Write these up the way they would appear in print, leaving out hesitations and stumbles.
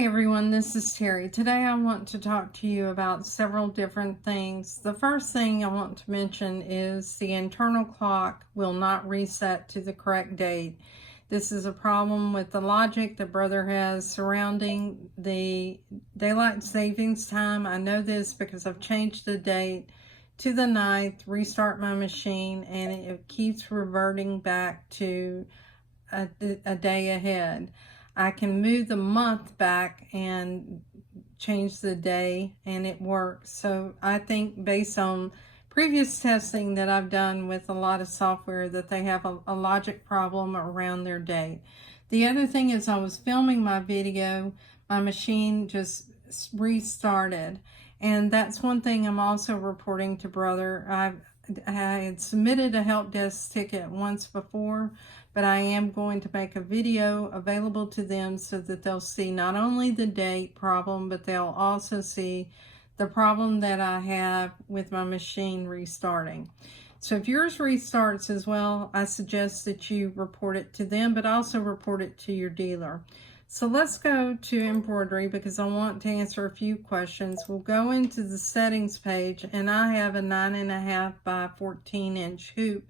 Hi everyone, this is Terry. Today I want to talk to you about several different things. The first thing I want to mention is the internal clock will not reset to the correct date. This is a problem with the logic that Brother has surrounding the daylight savings time. I know this because I've changed the date to the 9th, restart my machine, and it keeps reverting back to a day ahead. I can move the month back and change the day, and it works. So I think based on previous testing that I've done with a lot of software that they have a logic problem around their date. The other thing is I was filming my video, my machine just restarted, and that's one thing I'm also reporting to Brother. I had submitted a help desk ticket once before, but I am going to make a video available to them so that they'll see not only the date problem, but they'll also see the problem that I have with my machine restarting. So if yours restarts as well, I suggest that you report it to them, but also report it to your dealer. So let's go to embroidery because I want to answer a few questions. We'll go into the settings page, and I have a 9.5 by 14 inch hoop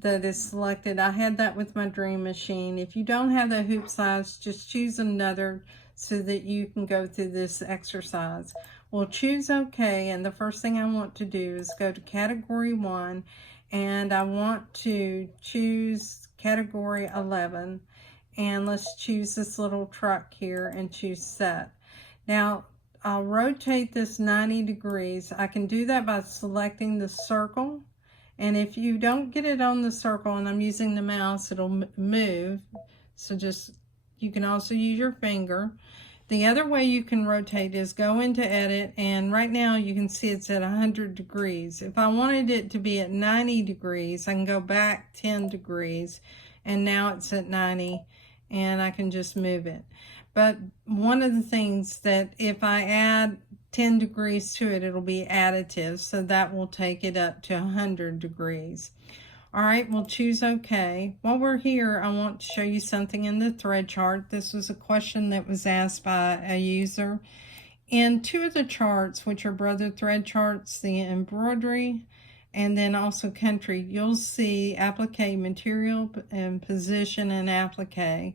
that is selected. I had that with my dream machine. If you don't have the hoop size, just choose another so that you can go through this exercise. We'll choose OK, and the first thing I want to do is go to category 1, and I want to choose category 11, and let's choose this little truck here and choose set. Now I'll rotate this 90 degrees. I can do that by selecting the circle. And if you don't get it on the circle and I'm using the mouse, it'll move. So you can also use your finger. The other way you can rotate is go into edit, and right now you can see it's at 100 degrees. If I wanted it to be at 90 degrees, I can go back 10 degrees, and now it's at 90, and I can just move it. But one of the things that if I add 10 degrees to it, it'll be additive, so that will take it up to 100 degrees. All right, we'll choose OK. While we're here, I want to show you something in the thread chart. This was a question that was asked by a user. In two of the charts, which are Brother thread charts, the embroidery and then also country, you'll see applique material and position and applique.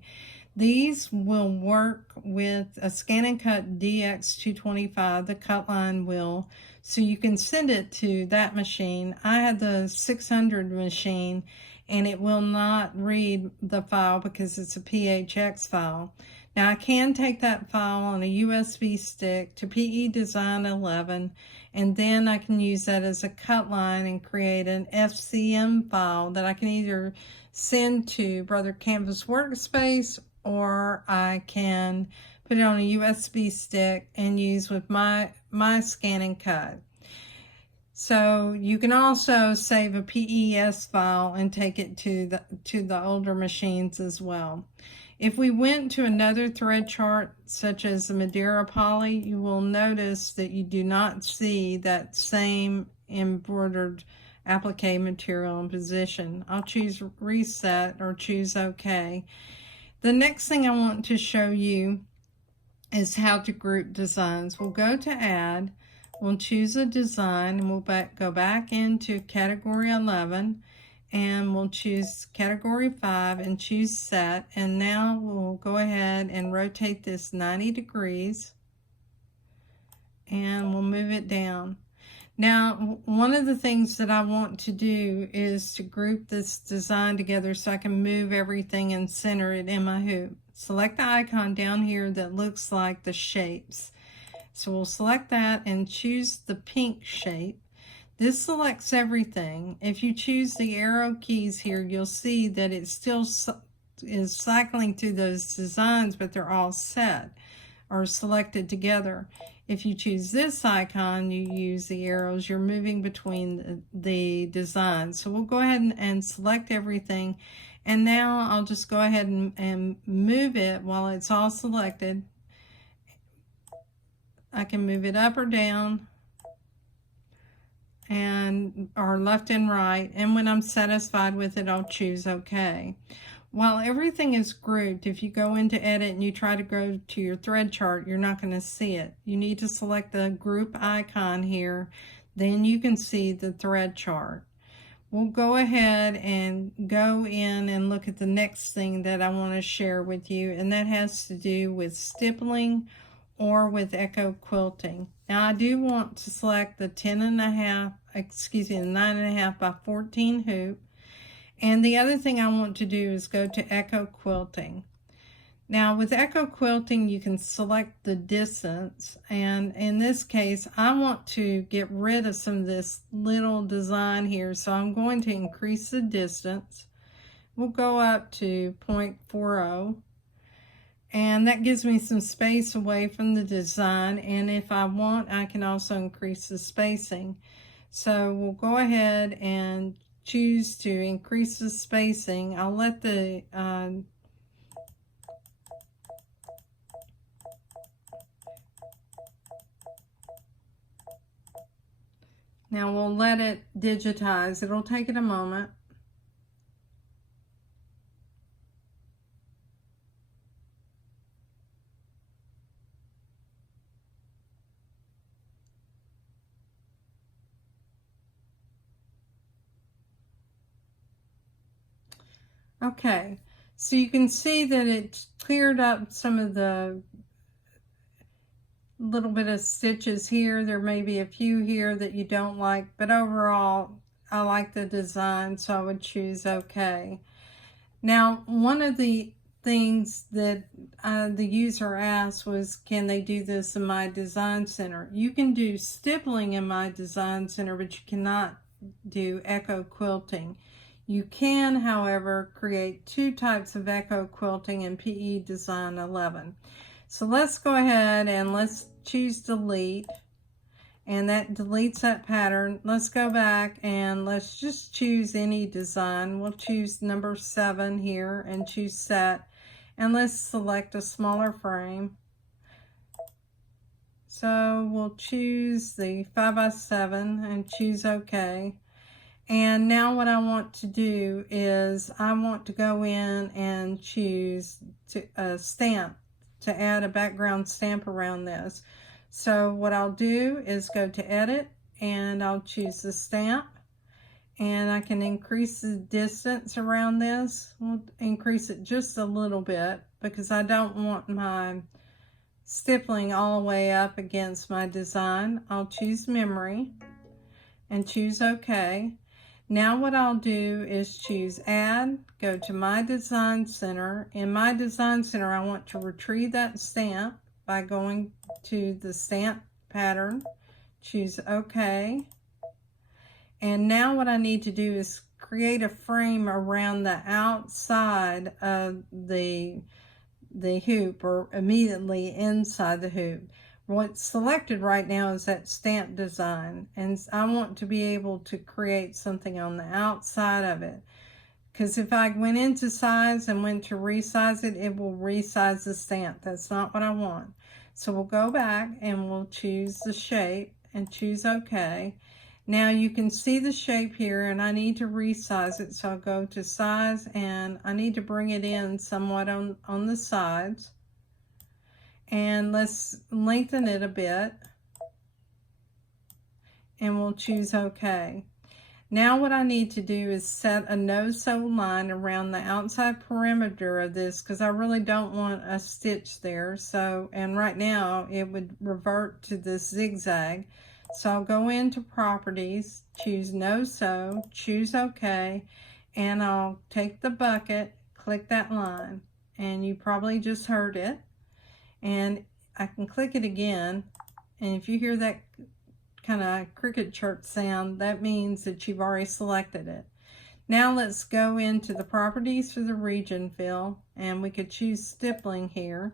These will work with a Scan and Cut DX225, the cut line wheel, so you can send it to that machine. I had the 600 machine, and it will not read the file because it's a PHX file. Now I can take that file on a USB stick to PE Design 11, and then I can use that as a cut line and create an FCM file that I can either send to Brother Canvas Workspace, or I can put it on a USB stick and use with my Scan and Cut. So you can also save a PES file and take it to the older machines as well. If we went to another thread chart, such as the Madeira Poly, you will notice that you do not see that same embroidered applique material and position. I'll choose Reset or choose OK. The next thing I want to show you is how to group designs. We'll go to Add, we'll choose a design, and we'll go back into category 11, and we'll choose category 5 and choose Set, and now we'll go ahead and rotate this 90 degrees, and we'll move it down. Now, one of the things that I want to do is to group this design together so I can move everything and center it in my hoop. Select the icon down here that looks like the shapes. So we'll select that and choose the pink shape. This selects everything. If you choose the arrow keys here, you'll see that it still is cycling through those designs, but they're all set or selected together. If you choose this icon, you use the arrows, you're moving between the designs. So we'll go ahead and select everything. And now I'll just go ahead and move it while it's all selected. I can move it up or down, or left and right. And when I'm satisfied with it, I'll choose OK. While everything is grouped, if you go into edit and you try to go to your thread chart, you're not going to see it. You need to select the group icon here, then you can see the thread chart. We'll go ahead and go in and look at the next thing that I want to share with you, and that has to do with stippling or with echo quilting. Now I do want to select the 9.5 by 14 hoop. And the other thing I want to do is go to echo quilting. Now with echo quilting, you can select the distance, and in this case I want to get rid of some of this little design here, so I'm going to increase the distance. We'll go up to 0.40, and that gives me some space away from the design, and if I want I can also increase the spacing. So we'll go ahead and choose to increase the spacing. I'll let the now we'll let it digitize. It'll take it a moment. Okay, so you can see that it cleared up some of the little bit of stitches here. There may be a few here that you don't like, but overall I like the design, so I would choose OK. Now one of the things that the user asked was, can they do this in My Design Center? You can do stippling in My Design Center, but you cannot do echo quilting. You can, however, create two types of echo quilting in PE Design 11. So let's go ahead and let's choose delete, and that deletes that pattern. Let's go back and let's just choose any design. We'll choose number 7 here and choose set, and let's select a smaller frame. So we'll choose the 5x7 and choose OK. And now what I want to do is I want to go in and choose a stamp, to add a background stamp around this. So what I'll do is go to edit and I'll choose the stamp, and I can increase the distance around this. We'll increase it just a little bit because I don't want my stippling all the way up against my design. I'll choose memory and choose OK. Now what I'll do is choose add, go to My Design Center. In My Design Center, I want to retrieve that stamp by going to the stamp pattern, choose OK. And now what I need to do is create a frame around the outside of the hoop, or immediately inside the hoop. What's selected right now is that stamp design, and I want to be able to create something on the outside of it, because if I went into size and went to resize it, it will resize the stamp. That's not what I want. So we'll go back and we'll choose the shape and choose OK. Now you can see the shape here, and I need to resize it, so I'll go to size and I need to bring it in somewhat on the sides. And let's lengthen it a bit, and we'll choose OK. Now what I need to do is set a no-sew line around the outside perimeter of this, because I really don't want a stitch there. So, and right now it would revert to this zigzag. So I'll go into properties, choose no-sew, choose OK, and I'll take the bucket, click that line, and you probably just heard it. And I can click it again, and if you hear that kind of cricket chirp sound, that means that you've already selected it. Now let's go into the properties for the region fill, and we could choose stippling here,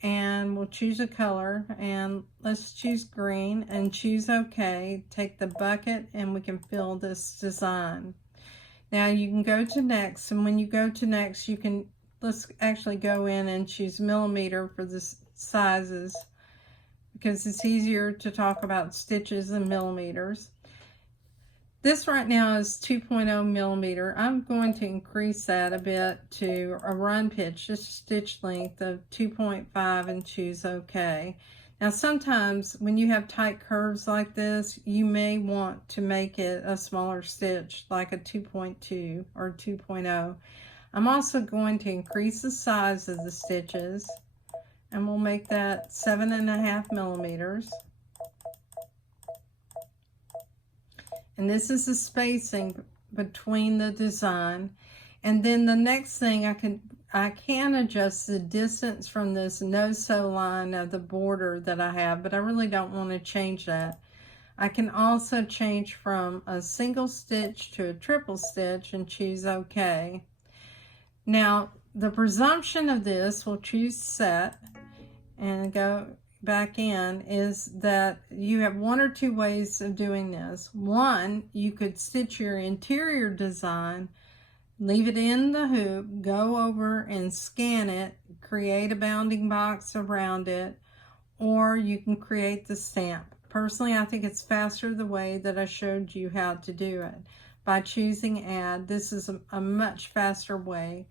and we'll choose a color, and let's choose green and choose OK. Take the bucket and we can fill this design. Now you can go to next, and when you go to next, you can, let's actually go in and choose millimeter for the sizes, because it's easier to talk about stitches and millimeters. This right now is 2.0 millimeter. I'm going to increase that a bit to a run pitch, just stitch length of 2.5 and choose OK. Now sometimes when you have tight curves like this, you may want to make it a smaller stitch, like a 2.2 or 2.0. I'm also going to increase the size of the stitches, and we'll make that 7.5 millimeters. And this is the spacing between the design. And then the next thing, I can adjust the distance from this no-sew line of the border that I have, but I really don't want to change that. I can also change from a single stitch to a triple stitch and choose OK. Now, the presumption of this, we'll choose set and go back in, is that you have one or two ways of doing this. One, you could stitch your interior design, leave it in the hoop, go over and scan it, create a bounding box around it, or you can create the stamp. Personally, I think it's faster the way that I showed you how to do it. By choosing add, this is a much faster way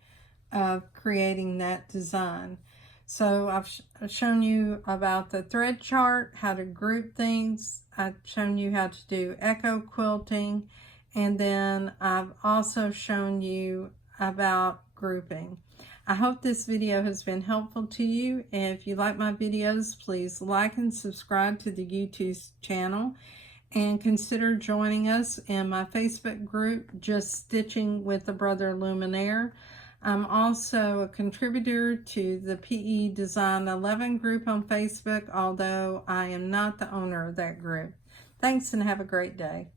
of creating that design. So I've shown you about the thread chart, how to group things. I've shown you how to do echo quilting, and then I've also shown you about grouping. I hope this video has been helpful to you, and if you like my videos, please like and subscribe to the YouTube channel, and consider joining us in my Facebook group, Just Stitching with the Brother Luminaire. I'm also a contributor to the PE Design 11 group on Facebook, although I am not the owner of that group. Thanks and have a great day.